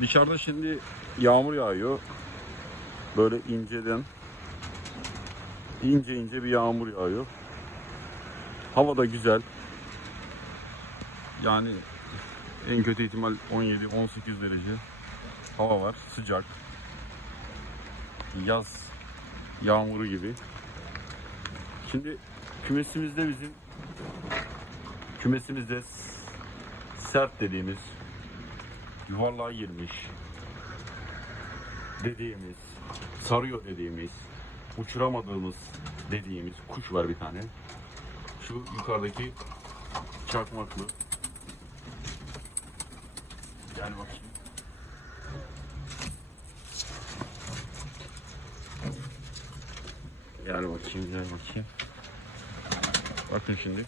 Dışarıda şimdi yağmur yağıyor. Böyle inceden ince ince bir yağmur yağıyor. Hava da güzel. Yani en kötü ihtimal 17-18 derece hava var. Sıcak. Yaz yağmuru gibi. Şimdi kümesimizde bizim kümesimizde sert dediğimiz yuvarlığa girmiş dediğimiz sarıyor dediğimiz uçuramadığımız dediğimiz kuş var bir tane. Şu yukarıdaki çakmaklı. Gel bakayım. Gel bakayım, gel bakayım. Bakın şimdi.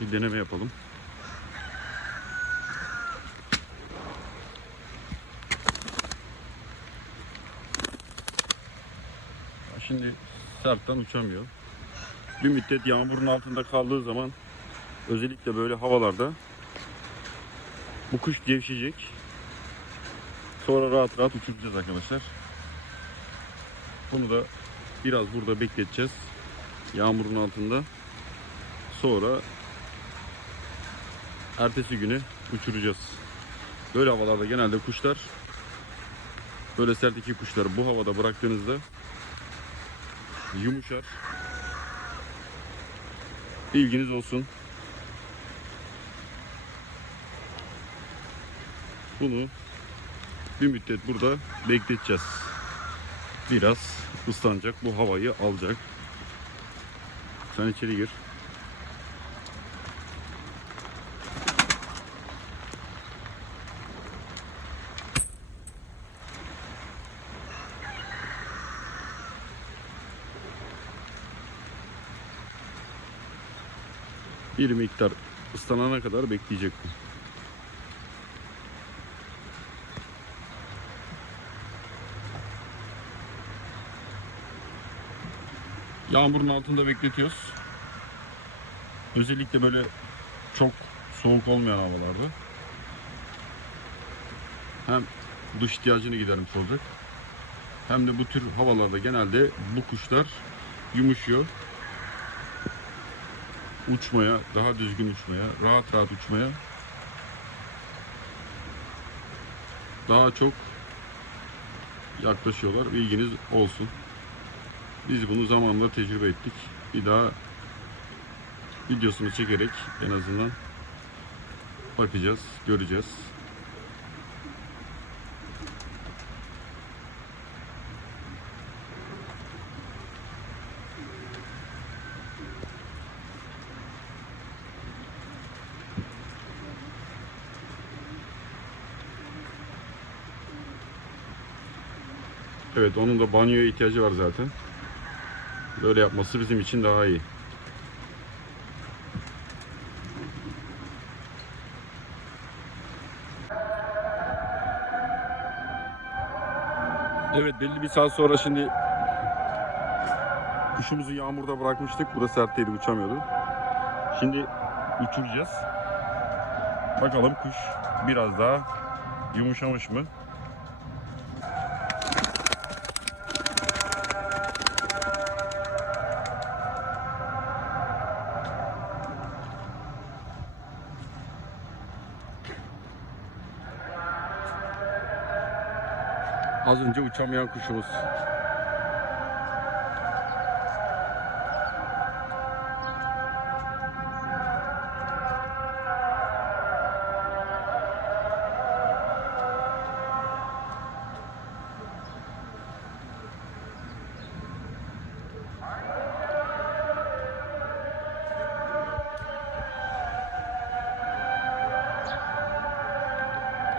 Bir deneme yapalım. Şimdi sertten uçamıyor. Bir müddet yağmurun altında kaldığı zaman özellikle böyle havalarda bu kuş gevşeyecek. Sonra rahat rahat uçuracağız arkadaşlar. Bunu da biraz burada bekleteceğiz. Yağmurun altında. Sonra ertesi günü uçuracağız. Böyle havalarda genelde kuşlar böyle sert iki kuşları bu havada bıraktığınızda yumuşar. Bilginiz olsun. Bunu bir müddet burada bekleteceğiz. Biraz ıslanacak, bu havayı alacak. Sen içeri gir. Bir miktar ıslanana kadar bekleyecek bu. Yağmurun altında bekletiyoruz. Özellikle böyle çok soğuk olmayan havalarda. Hem dış ihtiyacını gidermiş olacak. Hem de bu tür havalarda genelde bu kuşlar yumuşuyor. Uçmaya, daha düzgün uçmaya, rahat rahat uçmaya daha çok yaklaşıyorlar. Bilginiz olsun. Biz bunu zamanla tecrübe ettik. Bir daha videosunu çekerek en azından bakacağız, göreceğiz. Evet onun da banyoya ihtiyacı var zaten. Böyle yapması bizim için daha iyi. Evet belli bir saat sonra şimdi kuşumuzu yağmurda bırakmıştık. Bu da sertteydi uçamıyordu. Şimdi uçuracağız. Bakalım kuş biraz daha yumuşamış mı? Az önce uçamayan kuşumuz.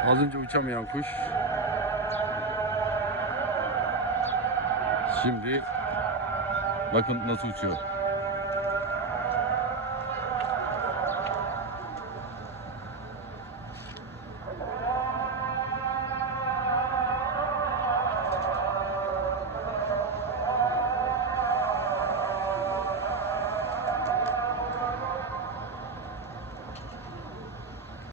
Az önce uçamayan kuş Şimdi bakın nasıl uçuyor.